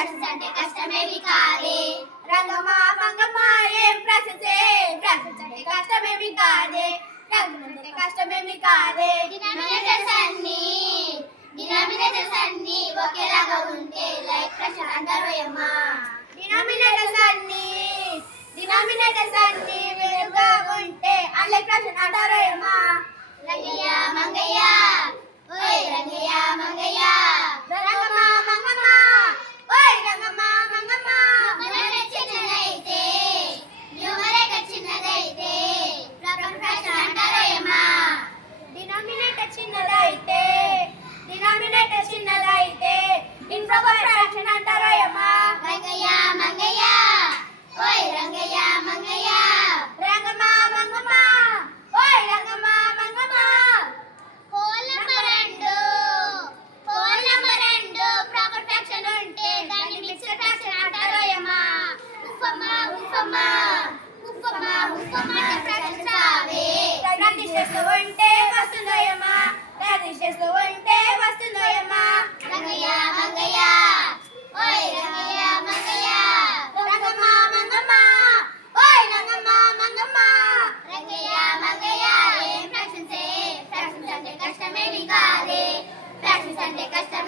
Fractions అంటే కష్టమేమి కాదే. రంగమా మంగమ్మ ఏం ఫ్రాక్షన్సే, ఫ్రాక్షన్స్ అంటే కష్టమేమి కాదే, ఫ్రాక్షన్స్ అంటే కష్టమేమి కాదే. డినామినేటర్స్ అన్ని ఒకేలాగా ఉంటే లైక్ ఫ్రాక్షన్స్ అంటారోయమ్మా. డినామినేటర్స్ అన్ని వేరుగా ఉంటే అన్లైక్ ఫ్రాక్షన్ అంటారోయమ్మా. రంగయ్య మంగయ్య ఓయ్ రంగయ్య మంగయ్య, రంగమ్మ మంగమ్మ ఓయ్ రంగమ్మ మంగమ్మ. న్యూమరేటర్ చిన్నదైతే ప్రాపర్ ఫ్రాక్షన్ అంటారోయమ్మా. డినామినేటర్ చిన్నదైతే ఇంప్రాపర్ ఫ్రాక్షన్ అంటారోయమ్మా. రంగయ్య మంగయ్య ఓయ్ రంగయ్య మంగయ్య, రంగమ్మ మంగమ్మ ఓయ్ Rangamma Mangamma. Whole number 2 proper fraction ఉంటే దాన్ని మిక్స్డ్ ఫ్రాక్షన్ అంటారోయమ్మా. ఉఫమ్మా ఉఫమ్మా ఉఫమ్మా ఉఫమ్మా ఫ్రాక్షన్ రావే. ప్రాక్టీస్ చేస్తూ ఉంటే వస్తుందోయమ్మా, ప్రాక్టీస్ చేస్తూ ఉంటే వస్తుందోయమ్మా. రంగయ్య మంగయ్య ఓయ్ రంగయ్య మంగయ్య, రంగమ్మ మంగమ్మ ఓయ్ రంగమ్మ మంగమ్మ. రంగయ్య మంగయ్య ఏం ఫ్రాక్షన్సే, ఫ్రాక్షన్స్ అంటే కష్టమేమి కాదే, ఫ్రాక్షన్స్ అంటే కష్టం